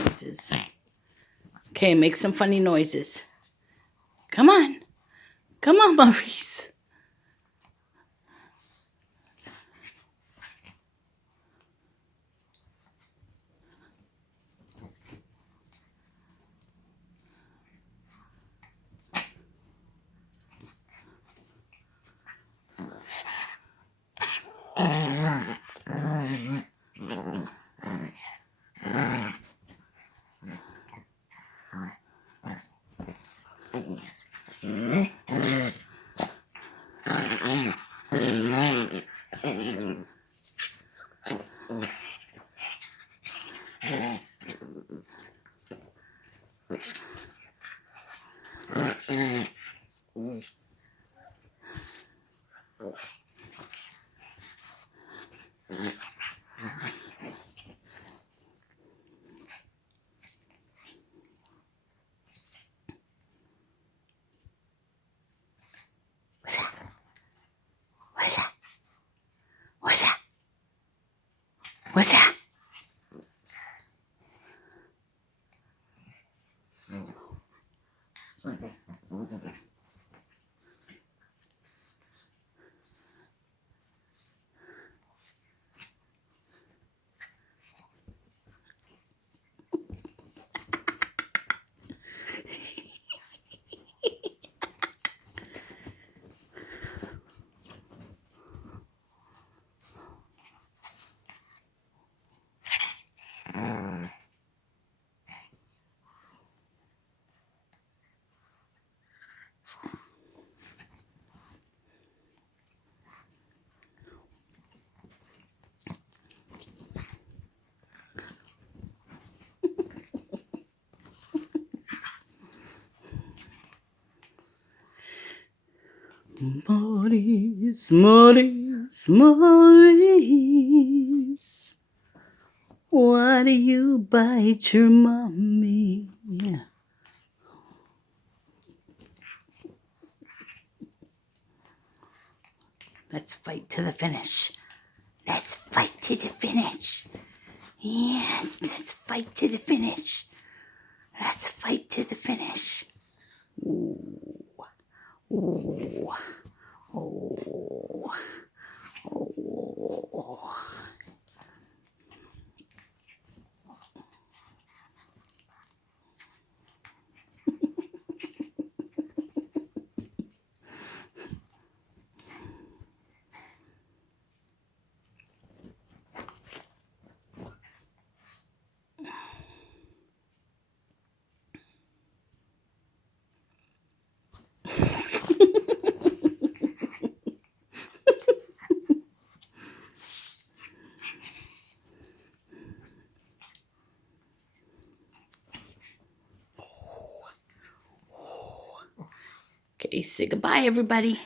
noises. Okay, make some funny noises. Come on. Come on, Maurice. What's that? What's that? What's that? Maurice, Maurice, Maurice, why do you bite your mommy? Let's fight to the finish. Let's fight to the finish. Yes, let's fight to the finish. Let's fight to the finish. Ooh. Ooh. Oh. Oh. Okay, say goodbye, everybody.